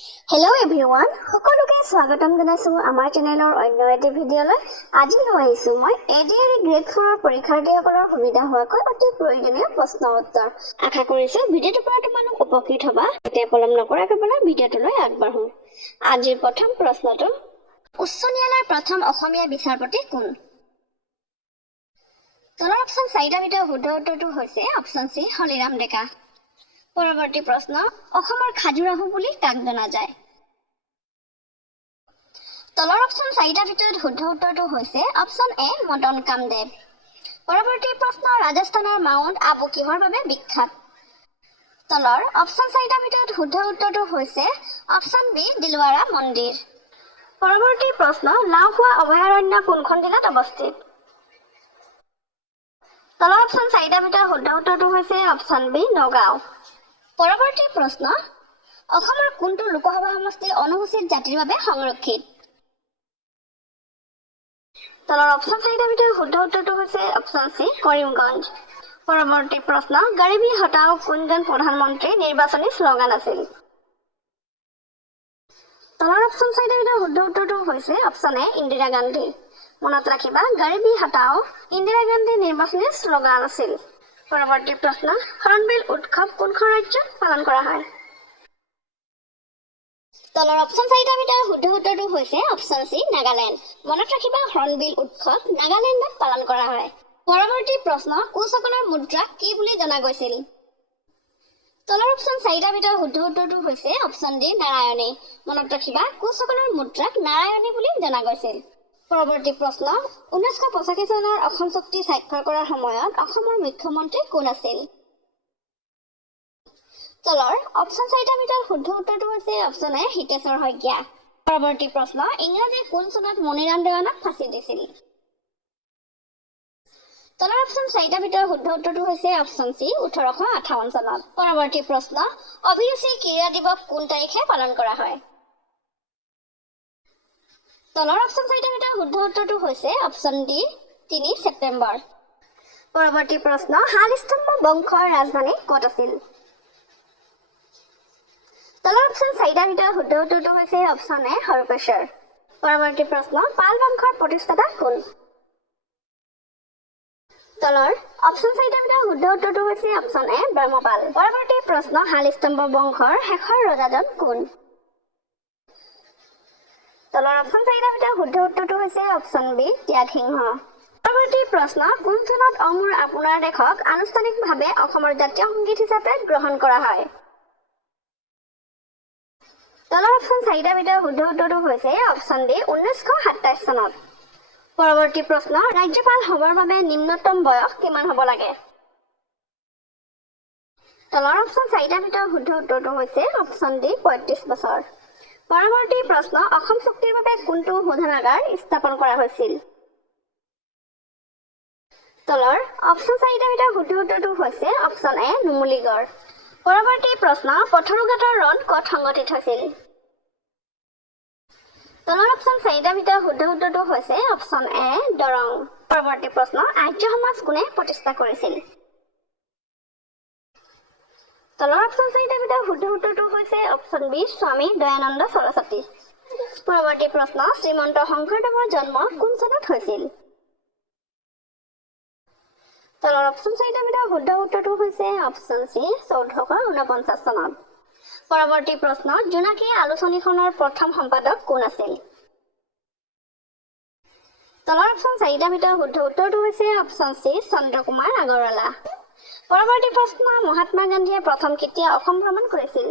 Hello everyone, সকলোকে স্বাগতম জনাইছো আমাৰ চেনেলৰ অন্য এটা ভিডিঅলৈ। আজি লৈ আহিছো মই এডিআৰই গ্ৰেড 4 ৰ পৰীক্ষাৰ্থীসকলৰ সুবিধা হোৱাকৈ অতি প্ৰয়োজনীয় প্ৰশ্ন উত্তৰ। আশা কৰিছো ভিডিঅ'টোৰ পৰা তোমালোক উপকৃত হ'বা। এতিয়া পলম নকৰাকৈ বলা ভিডিঅ'টোলৈ আগবাঢ়ো। আজিৰ প্ৰথম প্ৰশ্নটো, উচ্চ ন্যায়ালয়ৰ প্ৰথম অসমীয়া বিচাৰপতি কোন? তলৰ অপচন 4টাৰ ভিতৰত শুদ্ধ উত্তৰটো হৈছে অপচন চি হলিৰাম ডেকা। পৰৱৰ্তী প্ৰশ্ন, অসমৰ খাজুৰাহো বুলি কাক জনা যায়? তলৰ অপচন 4টাৰ ভিতৰত শুদ্ধ উত্তৰটো হৈছে অপচন এ মদন কামদেৱ। পৰৱৰ্তী প্ৰশ্ন, ৰাজস্থানৰ মাউণ্ট আবু কিহৰ বাবে বিখ্যাত? তলৰ অপচন 4টাৰ ভিতৰত শুদ্ধ উত্তৰটো হৈছে অপচন বি দিলৱাৰা মন্দিৰ। পৰৱৰ্তী প্ৰশ্ন, লাওখোৱা অভয়াৰণ্য কোনখন জিলাত অৱস্থিত? তলৰ অপচন 4টাৰ ভিতৰত শুদ্ধ উত্তৰটো হৈছে অপচন বি নগাঁও। পৰৱৰ্তী প্ৰশ্ন, অসমৰ কোনটো লোকসভা সমষ্টি অনুসূচিত জাতিৰ বাবে সংৰক্ষিত? তলৰ অপচন 4টাৰ ভিতৰত শুদ্ধ উত্তৰটো হৈছে অপচন চি কৰিমগঞ্জ। পৰৱৰ্তী প্ৰশ্ন, গৰীবী হটাও কোনজন প্ৰধানমন্ত্ৰীৰ নিৰ্বাচনী শ্লোগান আছিল? তলৰ অপচন 4টাৰ ভিতৰত শুদ্ধ উত্তৰটো হৈছে অপচন এ ইন্দিৰা গান্ধী। মনত ৰাখিবা, গৰীবী হটাও ইন্দিৰা গান্ধীৰ নিৰ্বাচনী শ্লোগান আছিল। পৰৱৰ্তী প্ৰশ্ন, হৰ্ণবিল উৎসৱ কোনখন ৰাজ্যত পালন কৰা হয়? তলৰ অপচন 4টাৰ ভিতৰত শুদ্ধ উত্তৰটো হৈছে অপচন চি নাগালেণ্ড। মনত ৰাখিবা, হৰ্ণবিল উৎসৱ নাগালেণ্ডত পালন কৰা হয়। পৰৱৰ্তী প্ৰশ্ন, কোচসকলৰ মুদ্ৰাক কি বুলি জনা গৈছিল? তলৰ অপচন 4টাৰ ভিতৰত শুদ্ধ উত্তৰটো হৈছে অপচন ডি নাৰায়ণী। মনত ৰাখিবা, কোচসকলৰ মুদ্ৰাক নাৰায়ণী বুলি জনা গৈছিল। পৰৱৰ্তী প্ৰশ্ন, 1985 চনৰ অসম চুক্তি স্বাক্ষৰ কৰাৰ সময়ত অসমৰ মুখ্যমন্ত্ৰী কোন আছিল? তলৰ অপচন 4টাৰ ভিতৰত শুদ্ধ উত্তৰটো হৈছে অপচন এ হিতেশ্বৰ শইকীয়া। পৰৱৰ্তী প্ৰশ্ন, ইংৰাজীয়ে কোন চনত মণিৰাম দেৱানক ফাঁচি দিছিল? তলৰ অপচন 4টাৰ ভিতৰত শুদ্ধ উত্তৰটো হৈছে অপচন চি 1858 চনত। পৰৱৰ্তী প্ৰশ্ন, অভিৰুচি ক্ৰীড়া দিৱস কোন তাৰিখে পালন কৰা হয়? তলৰ অপচন 4টাৰ ভিতৰত শুদ্ধ উত্তৰটো হৈছে অপচন ডি 3 ছেপ্টেম্বৰ। পৰৱৰ্তী প্ৰশ্ন, শালস্তম্ভ বংশৰ ৰাজধানী ক'ত আছিল? তলৰ অপচন 4টাৰ ভিতৰত শুদ্ধ উত্তৰটো হৈছে অপচন এ হৰকেশ্বৰ। পৰৱৰ্তী প্ৰশ্ন, পাল বংশৰ প্ৰতিষ্ঠাতা কোন? তলৰ অপচন 4টাৰ ভিতৰত শুদ্ধ উত্তৰটো হৈছে অপচন এ ব্ৰহ্মপাল। পৰৱৰ্তী প্ৰশ্ন, শালস্তম্ভ বংশৰ শেষৰ ৰজাজন কোন? তলৰ অপচন 4টাৰ ভিতৰত শুদ্ধ উত্তৰটো হৈছে অপচন বি ত্যাগসিংহ। পৰৱৰ্তী প্ৰশ্ন, কোন চনত অ মোৰ আপোনাৰ দেশক আনুষ্ঠানিকভাৱে অসমৰ জাতীয় সংগীত হিচাপে গ্ৰহণ কৰা হয়? তলৰ অপচন 4টাৰ ভিতৰত শুদ্ধ উত্তৰটো হৈছে অপচন ডি 1927 চনত। পৰৱৰ্তী প্ৰশ্ন, ৰাজ্যপাল হ'বৰ বাবে নিম্নতম বয়স কিমান হ'ব লাগে? তলৰ অপচন 4টাৰ ভিতৰত শুদ্ধ উত্তৰটো হৈছে অপচন ডি 35 বছৰ। পৰৱৰ্তী প্ৰশ্ন, অসম চুক্তিৰ বাবে কোনটো শোধনাগাৰ স্থাপন কৰা হৈছিল? তলৰ অপচন 4টাৰ ভিতৰত শুদ্ধ উত্তৰটো হৈছে অপচন এ নুমলীগড়। পৰৱৰ্তী প্ৰশ্ন, পথৰুঘাটৰ ৰণ ক'ত সংঘটিত হৈছিল? তলৰ অপচন 4টাৰ ভিতৰত শুদ্ধ উত্তৰটো হৈছে অপচন এ দৰং। পৰৱৰ্তী প্ৰশ্ন, আৰ্য সমাজ কোনে প্ৰতিষ্ঠা কৰিছিল? তলৰ অপচন 4টাৰ ভিতৰত শুদ্ধ উত্তৰটো হৈছে অপচন বি স্বামী দয়ানন্দ সৰস্বতী। পৰৱৰ্তী প্ৰশ্ন, শ্ৰীমন্ত শংকৰদেৱৰ জন্ম কোন চনত হৈছিল? তলৰ অপচন 4টাৰ ভিতৰত শুদ্ধ উত্তৰটো হৈছে অপচন চি 1449 চনত। পৰৱৰ্তী প্ৰশ্ন, জোনাকী আলোচনীখনৰ প্ৰথম সম্পাদক কোন আছিল? তলৰ অপচন 4টাৰ ভিতৰত শুদ্ধ উত্তৰটো হৈছে অপচন চি চন্দ্ৰকুমাৰ আগৰৱালা। পৰৱৰ্তী প্ৰশ্ন, মহাত্মা গান্ধীয়ে প্ৰথম কেতিয়া অসম ভ্ৰমণ কৰিছিল?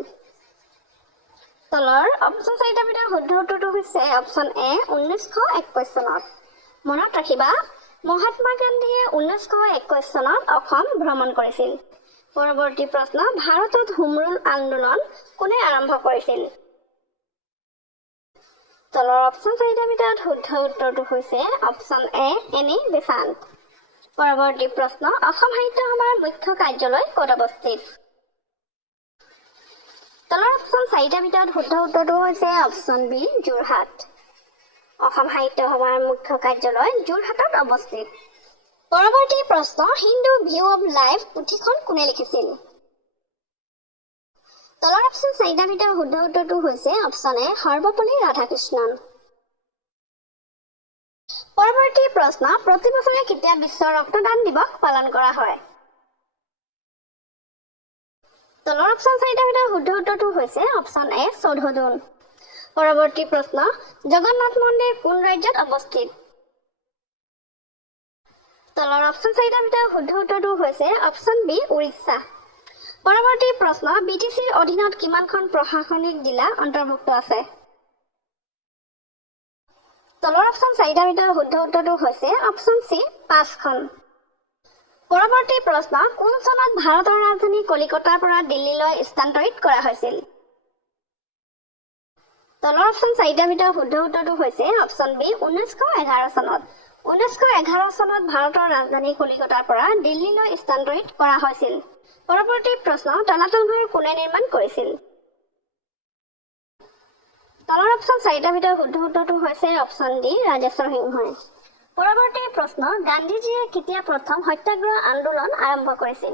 তলৰ অপচন 4টাৰ ভিতৰত শুদ্ধ উত্তৰটো হৈছে অপচন এ 1921 চনত। মনত ৰাখিবা, মহাত্মা গান্ধীয়ে 1921 চনত অসম ভ্ৰমণ কৰিছিল। পৰৱৰ্তী প্ৰশ্ন, ভাৰতত হোম ৰুল আন্দোলন কোনে আৰম্ভ কৰিছিল? তলৰ অপচন 4টাৰ ভিতৰত শুদ্ধ উত্তৰটো হৈছে অপচন এ এনি বেচাণ্ট। পৰৱৰ্তী প্ৰশ্ন, অসম সাহিত্য সভাৰ মুখ্য কাৰ্যালয় ক'ত অৱস্থিত? তলৰ অপচন 4টাৰ ভিতৰত শুদ্ধ উত্তৰটো হৈছে অপচন বি যোৰহাট। অসম সাহিত্য সভাৰ মুখ্য কাৰ্যালয় যোৰহাটত অৱস্থিত। পৰৱৰ্তী প্ৰশ্ন, হিন্দু ভিউ অৱ লাইফ পুথিখন কোনে লিখিছিল? তলৰ অপশ্যন চাৰিটাৰ ভিতৰত শুদ্ধ উত্তৰটো হৈছে অপশ্যন এ সৰ্বপল্লী ৰাধাকৃষ্ণন। পৰৱৰ্তী প্ৰশ্ন, প্ৰতি বছৰে কেতিয়া বিশ্ব ৰক্তদান দিৱস পালন কৰা হয়? তলৰ অপশ্যন চাৰিটাৰ ভিতৰত শুদ্ধ উত্তৰটো হৈছে অপশ্যন এ 14 জুন। পৰৱৰ্তী প্ৰশ্ন, জগন্নাথ মন্দিৰ কোন ৰাজ্যত অৱস্থিত? তলৰ অপশ্যন চাৰিটাৰ ভিতৰত শুদ্ধ উত্তৰটো হৈছে অপশ্যন বি উৰিষ্যা। পৰৱৰ্তী প্ৰশ্ন, BTCৰ অধীনত কিমানখন প্ৰশাসনিক জিলা অন্তৰ্ভুক্ত আছে? তলৰ অপশ্যন চাৰিটাৰ ভিতৰত শুদ্ধ উত্তৰটো হৈছে অপশ্যন চি 5খন। পৰৱৰ্তী প্ৰশ্ন, কোন চনত ভাৰতৰ ৰাজধানী কলিকতাৰ পৰা দিল্লীলৈ স্থানান্তৰিত কৰা হৈছিল? তলৰ অপশ্যন চাৰিটাৰ ভিতৰত শুদ্ধ উত্তৰটো হৈছে অপশ্যন বি 1911 চনত। 1911 চনত ভাৰতৰ ৰাজধানী কলিকতাৰ পৰা দিল্লীলৈ স্থানান্তৰিত কৰা হৈছিল। পৰৱৰ্তী প্ৰশ্ন, তলাতল ঘৰ কোনে নিৰ্মাণ কৰিছিল? তলৰ অপশ্যন চাৰিটাৰ ভিতৰত শুদ্ধ উত্তৰটো হৈছে অপশ্যন ডি ৰাজেশ্বৰ সিংহই। পৰৱৰ্তী প্ৰশ্ন, গান্ধীজীয়ে কেতিয়া প্ৰথম সত্যাগ্ৰহ আন্দোলন আৰম্ভ কৰিছিল?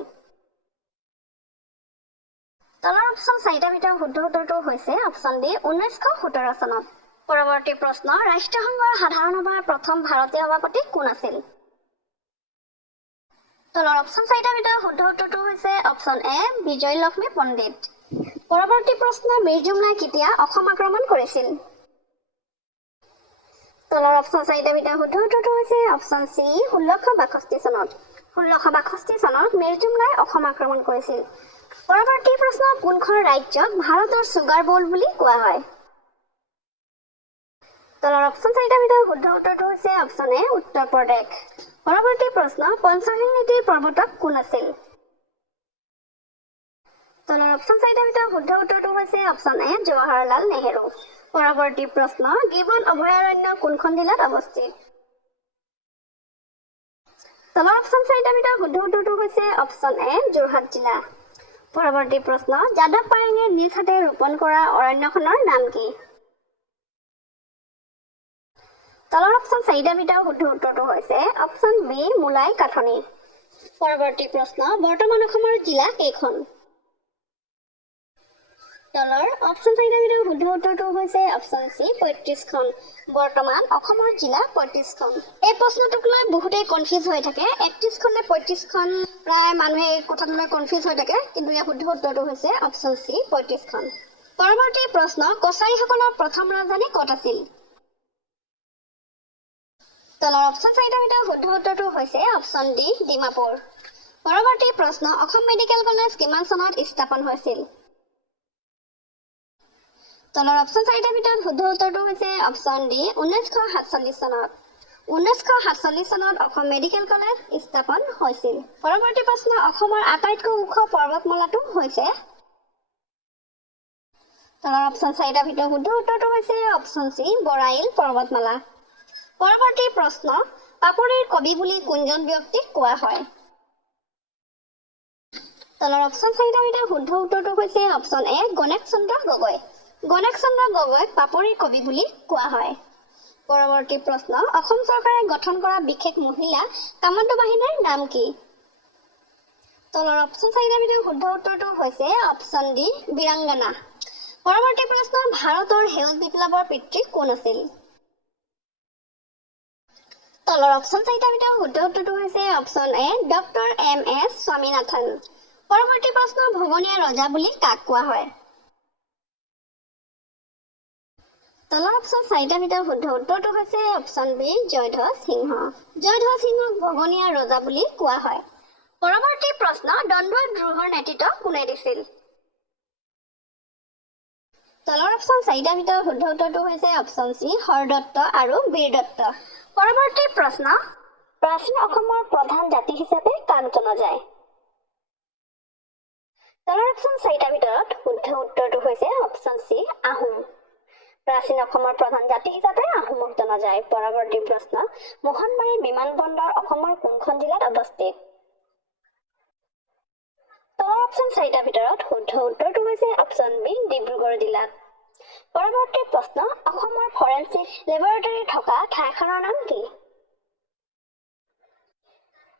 তলৰ অপশ্যন চাৰিটাৰ ভিতৰত শুদ্ধ উত্তৰটো হৈছে অপশ্যন ডি 1917 চনত। পৰৱৰ্তী প্ৰশ্ন, ৰাষ্ট্ৰসংঘৰ সাধাৰণ সভাৰ প্ৰথম ভাৰতীয় সভাপতি কোন আছিল? তলৰ অপশ্যন চাৰিটাৰ ভিতৰত শুদ্ধ উত্তৰটো হৈছে অপশ্যন এ বিজয়লক্ষ্মী পণ্ডিত। পৰৱৰ্তী প্ৰশ্ন, মীৰ জুমলাই কেতিয়া অসম আক্ৰমণ কৰিছিল? তলৰ অপশ্যন চাৰিটাৰ ভিতৰত শুদ্ধ উত্তৰটো হৈছে অপশ্যন চি 1662 চনত। 1662 চনত মীৰ জুমলাই অসম আক্ৰমণ কৰিছিল। পৰৱৰ্তী প্ৰশ্ন, কোনখন ৰাজ্যক ভাৰতৰ চুগাৰ বল বুলি কোৱা হয়? তলৰ অপশ্যন চাৰিটাৰ ভিতৰত শুদ্ধ উত্তৰটো হৈছে অপশ্যন এ উত্তৰ প্ৰদেশ। পৰৱৰ্তী প্ৰশ্ন, পঞ্চশীল নীতিৰ প্ৰৱৰ্তক কোন আছিল? তলৰ অপশ্যন চাৰিটাৰ ভিতৰত শুদ্ধ উত্তৰটো হৈছে অপশ্যন এ জৱাহৰলাল নেহেৰু। পৰৱৰ্তী প্ৰশ্ন, গিবন অভয়াৰণ্য কোনখন জিলাত অৱস্থিত? তলৰ অপশ্যন চাৰিটাৰ ভিতৰত শুদ্ধ উত্তৰটো হৈছে অপশ্যন এ যোৰহাট জিলা। পৰৱৰ্তী প্ৰশ্ন, যাদৱ পায়েঙে নিজ হাতে ৰোপণ কৰা অৰণ্যখনৰ নাম কি? তলৰ অপশ্যন চাৰিটাৰ ভিতৰত শুদ্ধ উত্তৰটো হৈছে অপশ্যন বি মোলাই কাঠনি। পৰৱৰ্তী প্ৰশ্ন, বৰ্তমান অসমৰ জিলা কেইখন? তলৰ অপশ্যন চাৰিটাৰ ভিতৰত শুদ্ধ উত্তৰটো হৈছে অপশ্যন চি 35খন। বৰ্তমান অসমৰ জিলা 35খন। এই প্ৰশ্নটোক লৈ বহুতেই কনফিউজ হৈ থাকে, 31খন নে 35খন, প্ৰায় মানুহে এই কথাটো লৈ কনফিউজ হৈ থাকে, কিন্তু ইয়াৰ শুদ্ধ উত্তৰটো হৈছে অপশ্যন চি 35খন। পৰৱৰ্তী প্ৰশ্ন, কছাৰীসকলৰ প্ৰথম ৰাজধানী ক'ত আছিল? তলৰ অপশ্যন চাৰিটাৰ ভিতৰত শুদ্ধ উত্তৰটো হৈছে অপশ্যন ডি ডিমাপুৰ। পৰৱৰ্তী প্ৰশ্ন, অসম মেডিকেল কলেজ কিমান চনত স্থাপন হৈছিল? তলৰ অপশ্যন চাৰিটাৰ ভিতৰত শুদ্ধ উত্তৰটো হৈছে অপশ্যন ডি 1947 চনত। 1947 চনত অসম মেডিকেল কলেজ স্থাপন হৈছিল। পৰৱৰ্তী প্ৰশ্ন, অসমৰ আটাইতকৈ ওখ পৰ্বতমালাটো হৈছে? তলৰ অপশ্যন চাৰিটাৰ ভিতৰত শুদ্ধ উত্তৰটো হৈছে অপশ্যন চি বৰাইল পৰ্বতমালা। পৰৱৰ্তী প্ৰশ্ন, পাপৰিৰ কবি বুলি কোনজন ব্যক্তিক কোৱা হয়? তলৰ অপশ্যন চাৰিটাৰ ভিতৰত শুদ্ধ উত্তৰটো হৈছে অপশ্যন এ গণেশ চন্দ্ৰ গগৈ। গণেশ চন্দ্ৰ গগৈক পাপৰিৰ কবি বুলি কোৱা হয়। পৰৱৰ্তী প্ৰশ্ন, অসম চৰকাৰে গঠন কৰা বিশেষ মহিলা কামাণ্ড বাহিনীৰ নাম কি? তলৰ অপশ্যন চাৰিটাৰ ভিতৰত শুদ্ধ উত্তৰটো হৈছে অপশ্যন ডি বীৰাংগনা। পৰৱৰ্তী প্ৰশ্ন, ভাৰতৰ সেউজ বিপ্লৱৰ পিতৃ কোন আছিল? তলৰ অপশ্যন চাৰিটাৰ ভিতৰত শুদ্ধ উত্তৰটো হৈছে option A doctor MS Swaminathan. পৰৱৰ্তী প্ৰশ্ন, ভগনীয়া ৰজা বুলি কাক কোৱা হয়? তলৰ অপশ্যন চাৰিটাৰ ভিতৰত শুদ্ধ উত্তৰটো হৈছে অপশ্যন বি জয়ধ্বজ সিংহ। জয়ধ্বজ সিংহক ভগনীয়া ৰজা বুলি কোৱা হয়। পৰৱৰ্তী প্ৰশ্ন, দ্বন্দ্ব দ্ৰোহৰ নেতৃত্ব কোনে দিছিল? তলৰ অপশ্যন চাৰিটাৰ ভিতৰত শুদ্ধ উত্তৰটো হৈছে অপশ্যন চি হৰদত্ত আৰু বীৰদত্ত। পৰৱৰ্তী প্ৰশ্ন, প্ৰাচীন অসমৰ প্ৰধান জাতি হিচাপে কাক জনা যায়? তলৰ অপশ্যন চাৰিটাৰ ভিতৰত শুদ্ধ উত্তৰটো হৈছে অপশ্যন চি আহোম। প্ৰাচীন অসমৰ প্ৰধান জাতি হিচাপে আহোমক জনা যায়। পৰৱৰ্তী প্ৰশ্ন, মোহনবাৰী বিমানবন্দৰ অসমৰ কোনখন জিলাত অৱস্থিত? তলৰ অপশ্যন চাৰিটাৰ ভিতৰত শুদ্ধ উত্তৰটো হৈছে অপশ্যন বি ডিব্ৰুগড় জিলাত। পৰৱৰ্তী প্ৰশ্ন, অসমৰ ফৰেনচিক লেবৰেটৰী থকা ঠাইখনৰ নাম কি?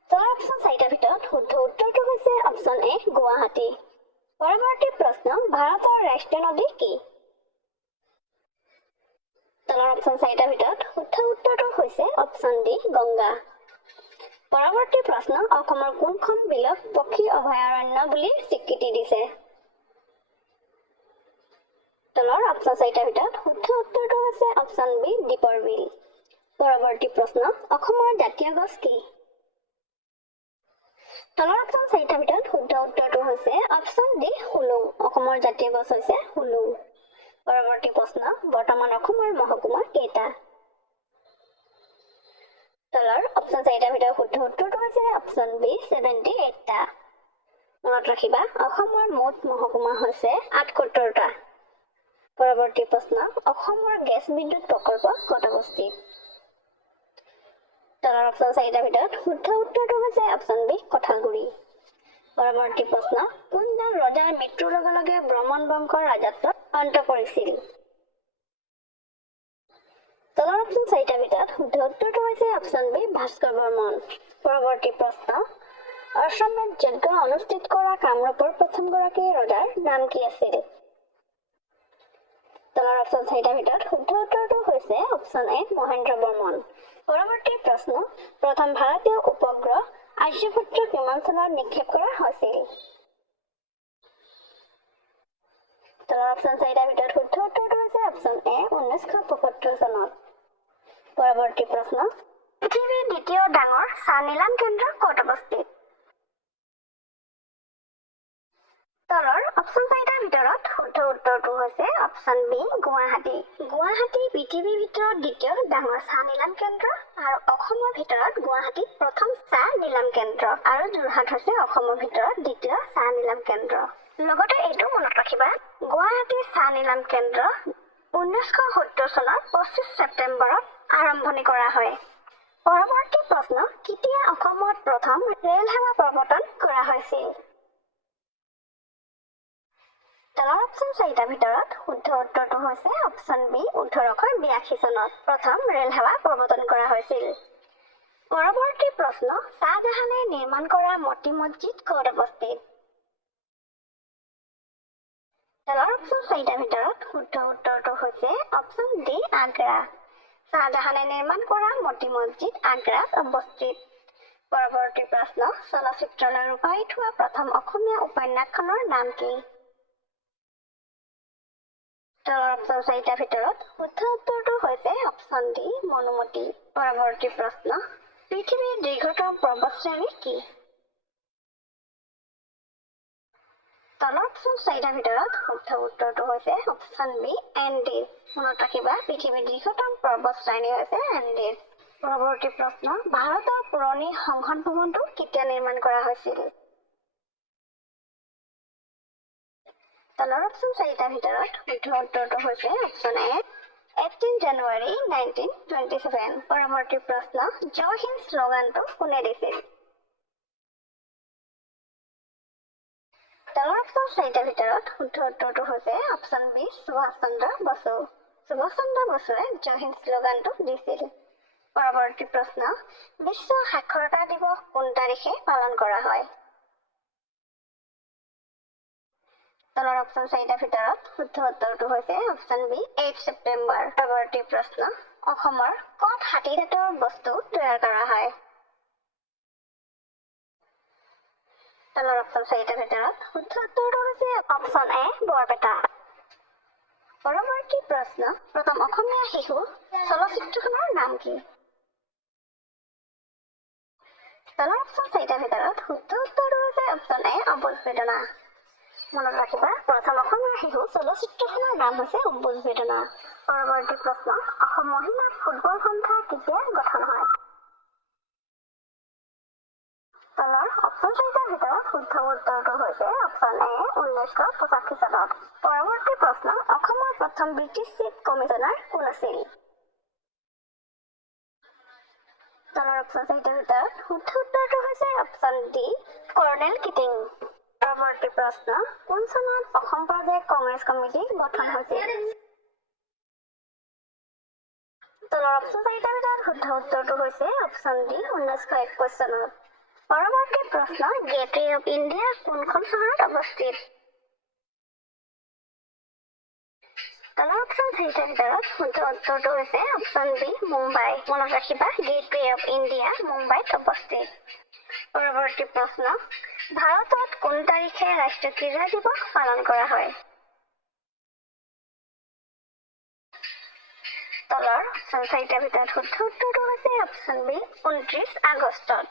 তলৰ অপশ্যন চাৰিটাৰ ভিতৰত শুদ্ধ উত্তৰটো হৈছে অপশ্যন এ গুৱাহাটী। পৰৱৰ্তী প্ৰশ্ন, ভাৰতৰ ৰাষ্ট্ৰীয় নদী কি? তলৰ অপশ্যন 4টাৰ ভিতৰত শুদ্ধ উত্তৰটো হৈছে অপশ্যন ডি, গংগা। পৰৱৰ্তী প্ৰশ্ন, অসমৰ কোনখন বিলক পক্ষী অভয়াৰণ্য বুলি স্বীকৃতি দিছে? তলৰ অপশ্যন 4টাৰ ভিতৰত শুদ্ধ উত্তৰটো হৈছে অপশ্যন বি, দীপৰ বিল। পৰৱৰ্তী প্ৰশ্ন, অসমৰ জাতীয় গছ কি? তলৰ অপশ্যন 4টাৰ ভিতৰত শুদ্ধ উত্তৰটো হৈছে অপশ্যন ডি, হুলুং। অসমৰ জাতীয় গছ হৈছে হুলুং। পৰৱৰ্তী প্ৰশ্ন, বৰ্তমান অসমৰ মহকুমা কেইটা? তলৰ অপশ্যন 4টাৰ ভিতৰত শুদ্ধ উত্তৰটো হৈছে অপশ্যন বি, 78টা। মনত ৰাখিবা, অসমৰ মুঠ মহকুমা হৈছে 78টা। পৰৱৰ্তী প্ৰশ্ন, অসমৰ গেছ বিদ্যুৎ প্ৰকল্প ক'ত অৱস্থিত? তলৰ অপশ্যন 4টাৰ ভিতৰত শুদ্ধ উত্তৰটো হৈছে অপশ্যন বি, কঠালগুৰি। পৰৱৰ্তী প্ৰশ্ন, কোনজন ৰজাৰ মৃত্যুৰ লগে লগে ব্ৰহ্মণ বংশৰ ৰাজত্বত অন্ত পৰিছিল? তলৰ অপশ্যন 4টাৰ ভিতৰত শুদ্ধ উত্তৰটো হৈছে অপশ্যন বি, ভাস্কৰ বৰ্মন। পৰৱৰ্তী প্ৰশ্ন, অশ্বমেধ যজ্ঞ অনুষ্ঠিত কৰা কামৰূপৰ প্ৰথমগৰাকী ৰজাৰ নাম কি আছিল? তলৰ অপশ্যন 4টাৰ ভিতৰত শুদ্ধ উত্তৰটো হৈছে অপশ্যন এ, মহেন্দ্ৰ বৰ্মন। পৰৱৰ্তী প্ৰশ্ন, প্ৰথম ভাৰতীয় উপগ্ৰহ আৰ্যভট্ট কিমান চনত নিক্ষেপ কৰা হৈছিল? তলৰ অপশ্যন 4টাৰ ভিতৰত শুদ্ধ উত্তৰটো হৈছে অপশ্যন এ, 1975 চনত। পৰৱৰ্তী প্ৰশ্ন, পৃথিৱীৰ দ্বিতীয় ডাঙৰ চাহ নিলাম কেন্দ্ৰ ক'ত অৱস্থিত? তলৰ অপশ্যন 4টাৰ ভিতৰত শুদ্ধ উত্তৰটো হৈছে অপশ্যন বি, গুৱাহাটী। গুৱাহাটী পৃথিৱীৰ ভিতৰত দ্বিতীয় ডাঙৰ চাহ নিলাম কেন্দ্ৰ আৰু অসমৰ ভিতৰত গুৱাহাটী প্ৰথম চাহ নিলাম কেন্দ্ৰ আৰু যোৰহাট হৈছে অসমৰ ভিতৰত দ্বিতীয় চাহ নিলাম কেন্দ্ৰ। লগতে এইটো মনত ৰাখিবা, গুৱাহাটী চাহ নিলাম কেন্দ্ৰ 1970 চনৰ 25 ছেপ্টেম্বৰত আৰম্ভণি কৰা হয়। পৰৱৰ্তী প্ৰশ্ন, কেতিয়া অসমত প্ৰথম ৰেল সেৱা প্ৰৱৰ্তন কৰা হৈছিল? তলৰ অপশ্যন 4টাৰ ভিতৰত শুদ্ধ উত্তৰটো হৈছে অপশ্যন বি, 1882 চনত প্ৰথম ৰেল সেৱা প্ৰৱৰ্তন কৰা হৈছিল। পৰৱৰ্তী প্ৰশ্ন, শ্বাহজাহানে নিৰ্মাণ কৰা মতি মছজিদ ক'ত অৱস্থিত? তলৰ অপশ্যন 4টাৰ ভিতৰত শুদ্ধ উত্তৰটো হৈছে অপশ্যন ডি, আগ্ৰা। শ্বাহজাহানে নিৰ্মাণ কৰা মতি মছজিদ আগ্ৰাত অৱস্থিত। পৰৱৰ্তী প্ৰশ্ন, চলচ্চিত্ৰলৈ ৰূপায়িত হোৱা প্ৰথম অসমীয়া উপন্যাসখনৰ নাম কি? তলৰ অপশ্যন 4টাৰ ভিতৰত শুদ্ধ উত্তৰটো হৈছে অপশ্যন ডি, মনুমতি। পৰৱৰ্তী প্ৰশ্ন, পৃথিৱীৰ দীৰ্ঘতম পৰ্বতশ্ৰেণী কি? তলৰ অপশ্যন 4টাৰ ভিতৰত শুদ্ধ উত্তৰটো হৈছে অপশ্যন বি, এণ্ডিজ। মনত ৰাখিবা, পৃথিৱীৰ দীৰ্ঘতম পৰ্বতশ্ৰেণী হৈছে এণ্ডিজ। পৰৱৰ্তী প্ৰশ্ন, ভাৰতৰ পুৰণি সংসদ ভৱনটো কেতিয়া নিৰ্মাণ কৰা হৈছিল? তলৰ অপশ্যন 4টাৰ ভিতৰত শুদ্ধ উত্তৰটো হৈছে অপশ্যন এ, 18 জানুৱাৰী 1927। পৰৱৰ্তী প্ৰশ্ন, জয় হিন্দ শ্লোগানটো কোনে দিছিল? তলৰ অপশ্যন 4টাৰ ভিতৰত শুদ্ধ উত্তৰটো হৈছে অপশ্যন বি, সুভাষ চন্দ্ৰ বসু। সুভাষ চন্দ্ৰ বসুৱে জয় হিন্দ শ্লোগানটো দিছিল। পৰৱৰ্তী প্ৰশ্ন, বিশ্ব সাক্ষৰতা দিৱস কোন তাৰিখে পালন কৰা হয়? তলৰ অপশ্যন 4টাৰ ভিতৰত শুদ্ধ উত্তৰটো হৈছে অপশ্যন বি, 8 ছেপ্টেম্বৰ। পৰৱৰ্তী প্ৰশ্ন, অসমৰ ক'ত হাতী দাঁতৰ বস্তু তৈয়াৰ কৰা হয়? তলৰ অপশ্যন 4টাৰ ভিতৰত শুদ্ধ উত্তৰটো হৈছে অপশ্যন এ, বৰপেটা। পৰৱৰ্তী প্ৰশ্ন, প্ৰথম অসমীয়া শিশু চলচ্চিত্ৰখনৰ নাম কি? তলৰ অপশ্যন 4টাৰ ভিতৰত শুদ্ধ উত্তৰটো হৈছে অপশ্যন এ, অবুজ বেদনা। মনত ৰাখিবা, প্ৰথম অসমীয়া শিশু চলচ্চিত্ৰখনৰ নাম হৈছে অবুজ বেদনা। পৰৱৰ্তী প্ৰশ্ন, অসম মহিলা ফুটবল সন্থা কেতিয়া গঠন হয়? তলৰ অপশ্যন 4টাৰ ভিতৰত শুদ্ধ উত্তৰটো হৈছে অপশ্যন এ, 1985 চনত। পৰৱৰ্তী প্ৰশ্ন, অসমৰ প্ৰথম ব্ৰিটিছ চিফ কমিছনাৰ কোন আছিল? তলৰ অপশ্যন 4টাৰ ভিতৰত শুদ্ধ উত্তৰটো হৈছে অপশ্যন ডি, কৰ্ণেল কিটিং। পৰৱৰ্তী প্ৰশ্ন, কোন চনত অসম প্ৰদেশ কংগ্ৰেছ কমিটি গঠন হৈছিল? তলৰ অপশ্যন 4টাৰ ভিতৰত শুদ্ধ উত্তৰটো হৈছে অপশ্যন ডি, 1921 চনত। পৰৱৰ্তী প্ৰশ্ন, গেটৱে অফ ইণ্ডিয়া কোনখন চহৰত অৱস্থিত? তলৰ অপশ্যন চাৰিটাৰ ভিতৰত শুদ্ধ উত্তৰটো হৈছে অপশ্যন বি মুম্বাই। মনত ৰাখিবা গেটৱে অফ ইণ্ডিয়া মুম্বাইত অৱস্থিত। পৰৱৰ্তী প্ৰশ্ন, ভাৰতত কোন তাৰিখে ৰাষ্ট্ৰীয় ক্ৰীড়া দিৱস পালন কৰা হয়? তলৰ অপশ্যন চাৰিটাৰ ভিতৰত শুদ্ধ উত্তৰটো হৈছে অপশ্যন বি 29 আগষ্টত।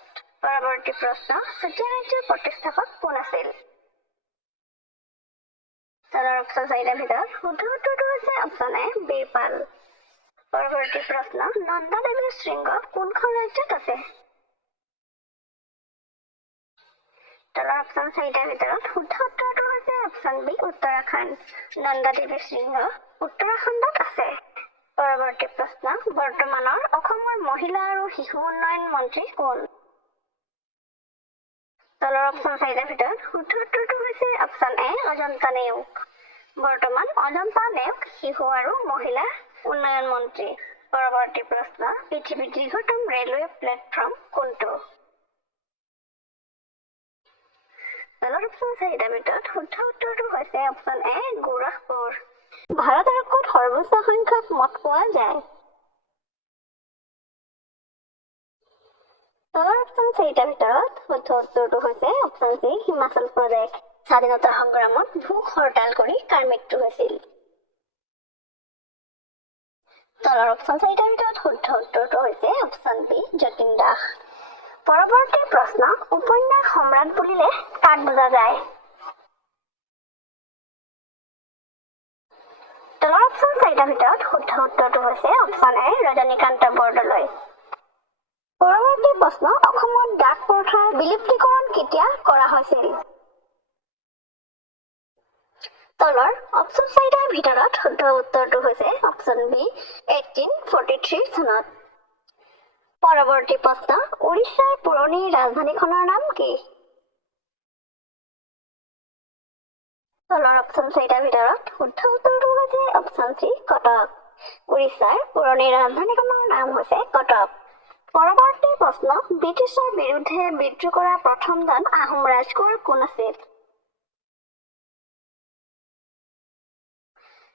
পৰৱৰ্তী প্ৰশ্ন, চুতীয়া ৰাজ্যৰ প্ৰতিষ্ঠাপক কোন আছিল? তলৰ অপশ্যন চাৰিটাৰ ভিতৰত শুদ্ধ উত্তৰটো হৈছে অপশ্যন এ বীৰপাল। পৰৱৰ্তী প্ৰশ্ন, নন্দা দেৱীৰ শৃংগ কোনখন ৰাজ্যত আছে? তলৰ অপশ্যন চাৰিটাৰ ভিতৰত শুদ্ধ উত্তৰটো হৈছে অপশ্যন বি উত্তৰাখণ্ড। নন্দা দেৱীৰ শৃংগ উত্তৰাখণ্ডত আছে। পৰৱৰ্তী প্ৰশ্ন, বৰ্তমানৰ অসমৰ মহিলা আৰু শিশু উন্নয়ন মন্ত্ৰী কোন? তলৰ অপশ্যন চাৰিটাৰ ভিতৰত শুদ্ধ উত্তৰটো হৈছে অপশ্যন এ অজন্তা নেওগ। বৰ্তমান অজন্তা নেওগ শিশু আৰু মহিলা উন্নয়ন মন্ত্ৰী। পৰৱৰ্তী প্ৰশ্ন, পৃথিৱীৰ দীৰ্ঘতম ৰেলৱে প্লেটফৰ্ম কোনটো? তলৰ অপশ্যন চাৰিটাৰ ভিতৰত শুদ্ধ উত্তৰটো হৈছে অপশ্যন এ গোৰখপুৰ। ভাৰতৰ ক'ত সৰ্বোচ্চ সংখ্যক মঠ পোৱা যায়? তলৰ অপশ্যন চাৰিটাৰ ভিতৰত শুদ্ধ উত্তৰটো হৈছে অপশ্যন চি হিমাচল প্ৰদেশ। স্বাধীনতা সংগ্ৰামত ভোক হৰতাল কৰি কাৰ মৃত্যু হৈছিল? তলৰ অপশ্যন চাৰিটাৰ ভিতৰত শুদ্ধ উত্তৰটো হৈছে অপশ্যন বি যতীন দাস। পৰৱৰ্তী প্ৰশ্ন, উপন্যাস সম্ৰাট বুলিলে কাক বুজা যায়? তলৰ অপশ্যন চাৰিটাৰ ভিতৰত শুদ্ধ উত্তৰটো হৈছে অপশ্যন এ ৰজনীকান্ত বৰদলৈ। পৰৱৰ্তী প্ৰশ্ন, অসমত ডাক প্ৰথাৰ বিলুপ্তিকৰণ কেতিয়া কৰা হৈছিল? তলৰ অপশ্যন চাৰিটাৰ ভিতৰত শুদ্ধ উত্তৰটো হৈছে অপশ্যন বি 1843 চনত। পৰৱৰ্তী প্ৰশ্ন, উৰিষ্যাৰ পুৰণি ৰাজধানীখনৰ নাম কি? তলৰ অপশ্যন চাৰিটাৰ ভিতৰত শুদ্ধ উত্তৰটো হৈছে অপশ্যন চি কটক। উৰিষ্যাৰ পুৰণি ৰাজধানীখনৰ নাম হৈছে কটক। পৰৱৰ্তী প্ৰশ্ন, ব্ৰিটিছৰ বিৰুদ্ধে বিদ্ৰোহ কৰা প্ৰথমজন আহোম ৰাজকোঁৱৰ কোন আছিল?